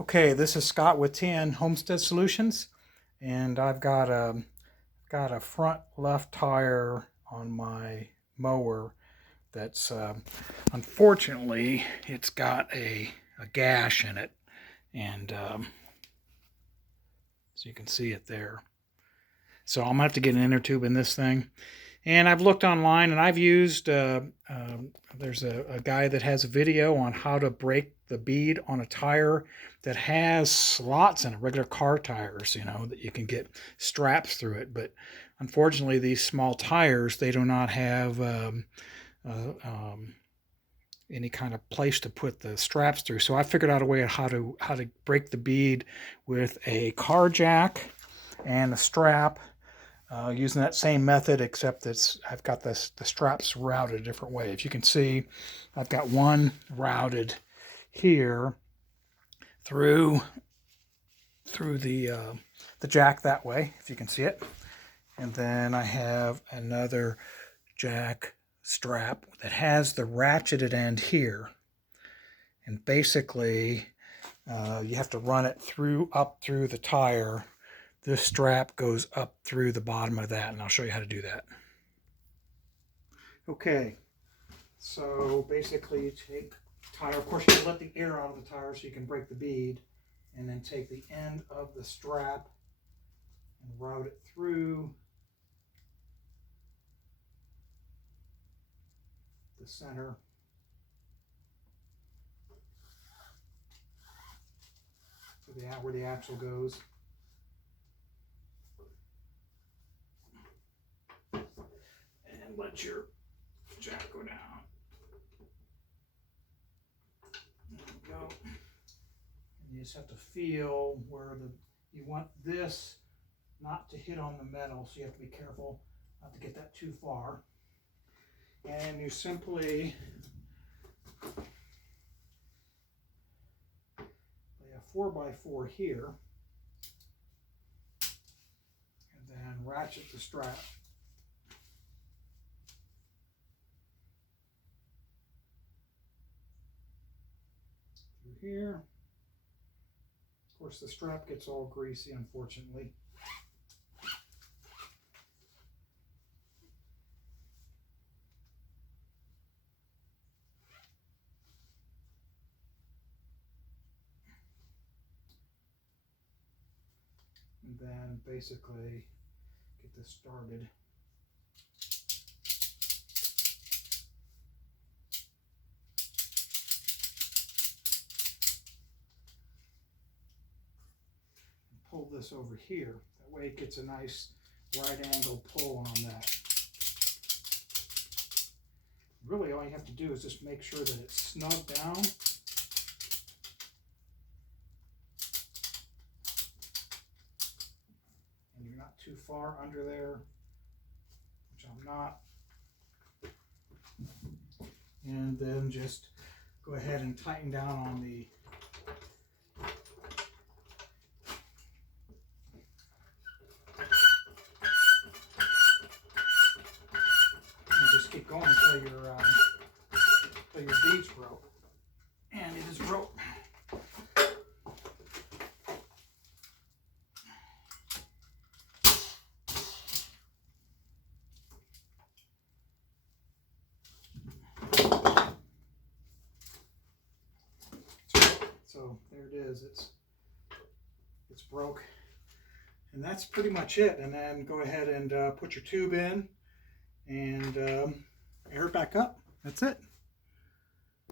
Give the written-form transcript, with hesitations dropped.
Okay, this is Scott with TN Homestead Solutions, and I've got a front left tire on my mower that's unfortunately it's got a gash in it, and so you can see it there. So I'm gonna have to get an inner tube in this thing. And I've looked online, and I've used, there's a guy that has a video on how to break the bead on a tire that has slots in it, regular car tires, you know, that you can get straps through it. But unfortunately, these small tires, they do not have any kind of place to put the straps through. So I figured out a way how to break the bead with a car jack and a strap. Using that same method, except I've got the straps routed a different way. If you can see, I've got one routed here through the jack that way, if you can see it, and then I have another jack strap that has the ratcheted end here, and basically you have to run it up through the tire. This strap goes up through the bottom of that, and I'll show you how to do that. Okay, so basically you take the tire, of course you let the air out of the tire so you can break the bead, and then take the end of the strap and route it through the center. Where the axle goes. And let your jack go down. There we go. And you just have to feel where you want this not to hit on the metal, so you have to be careful not to get that too far. And you simply lay a 4x4 here, and then ratchet the strap. Through here. Of course, the strap gets all greasy, unfortunately. And then basically get this started. Pull this over here. That way it gets a nice right angle pull on that. Really all you have to do is just make sure that it's snug down. And you're not too far under there, which I'm not. And then just go ahead and tighten down on the keep going until your bead's broke. And it is broke. So there it is. It's broke. And that's pretty much it. And then go ahead and put your tube in and air it back up. That's it.